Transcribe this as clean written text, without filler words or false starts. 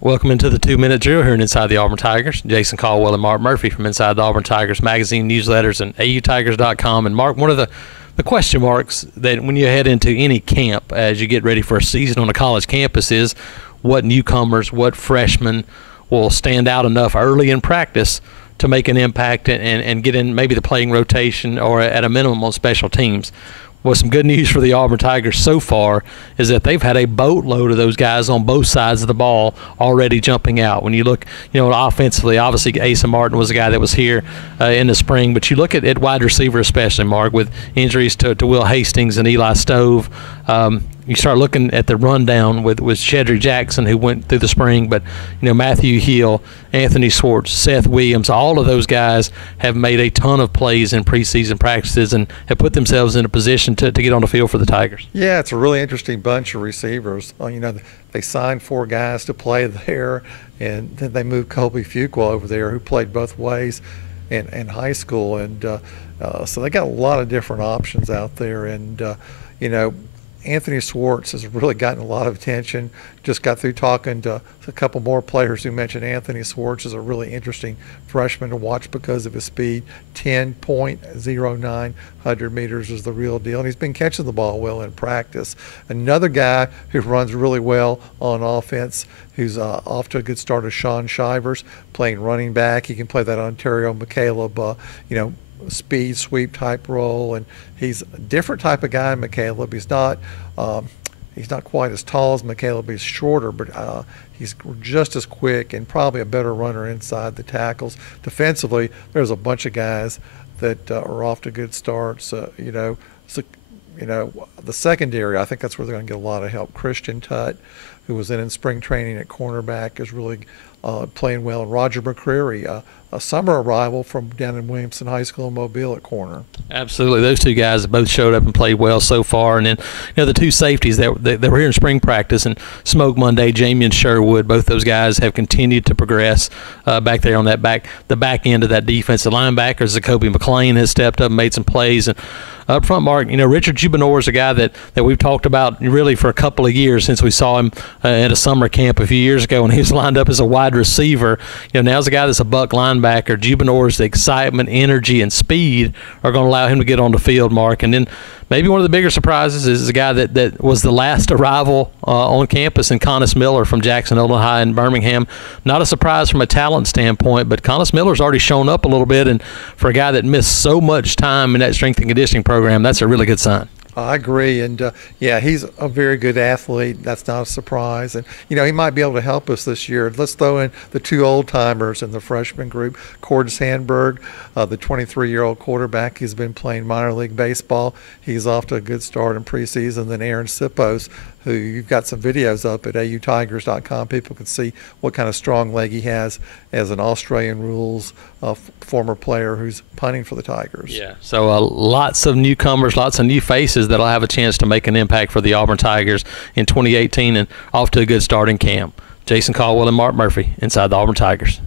Welcome into the 2-minute drill here in Inside the Auburn Tigers. Jason Caldwell and Mark Murphy from Inside the Auburn Tigers magazine, newsletters, and autigers.com. And Mark, one of the question marks that when you head into any camp as you get ready for a season on a college campus is what newcomers, what freshmen will stand out enough early in practice to make an impact and get in maybe the playing rotation or at a minimum on special teams. Well, some good news for the Auburn Tigers so far is that they've had a boatload of those guys on both sides of the ball already jumping out. When you look, offensively, obviously Asa Martin was a guy that was here in the spring, but you look at wide receiver especially, Mark, with injuries to Will Hastings and Eli Stove. You start looking at the rundown with Shedrick Jackson, who went through the spring, but Matthew Hill, Anthony Swartz, Seth Williams, all of those guys have made a ton of plays in preseason practices and have put themselves in a position to get on the field for the Tigers. Yeah, it's a really interesting bunch of receivers. They signed 4 guys to play there, and then they moved Colby Fuqua over there, who played both ways in high school, and so they got a lot of different options out there, and Anthony Swartz has really gotten a lot of attention. Just got through talking to a couple more players who mentioned Anthony Swartz is a really interesting freshman to watch because of his speed. 10.09 100 meters is the real deal, and he's been catching the ball well in practice. Another guy who runs really well on offense, who's off to a good start, is Sean Shivers, playing running back. He can play that Ontario McCaleb, speed sweep type role, and he's a different type of guy. McCaleb, he's not quite as tall as McCaleb. He's shorter, but he's just as quick and probably a better runner inside the tackles. Defensively, there's a bunch of guys that are off to good starts. The secondary, I think that's where they're going to get a lot of help. Christian Tutt, who was in spring training at cornerback, is really playing well. And Roger McCreary, a summer arrival from down in Williamson High School in Mobile at corner. Absolutely. Those two guys have both showed up and played well so far. And then, the two safeties that were here in spring practice, and Smoke Monday, Jamie and Sherwood, both those guys have continued to progress back there on the back end of that defense. The linebacker, Zacoby McClain, has stepped up and made some plays. And up front, Mark, Richard Jubinor is a guy that we've talked about really for a couple of years since we saw him at a summer camp a few years ago, and he was lined up as a wide receiver. Now's a guy that's a buck linebacker. Jubinor's excitement, energy, and speed are going to allow him to get on the field, Mark. And then maybe one of the bigger surprises is a guy that was the last arrival on campus in Connis Miller from Jackson Olin High in Birmingham. Not a surprise from a talent standpoint, but Connis Miller's already shown up a little bit, and for a guy that missed so much time in that strength and conditioning program, that's a really good sign. I agree, and he's a very good athlete. That's not a surprise, and he might be able to help us this year. Let's throw in the 2 old-timers in the freshman group. Cord Sandberg, the 23-year-old quarterback, who's been playing minor league baseball. He's off to a good start in preseason. Then Aaron Sippos, who you've got some videos up at autigers.com. People can see what kind of strong leg he has as an Australian rules former player who's punting for the Tigers. Yeah, so lots of newcomers, lots of new faces that'll have a chance to make an impact for the Auburn Tigers in 2018 and off to a good start in camp. Jason Caldwell and Mark Murphy, Inside the Auburn Tigers.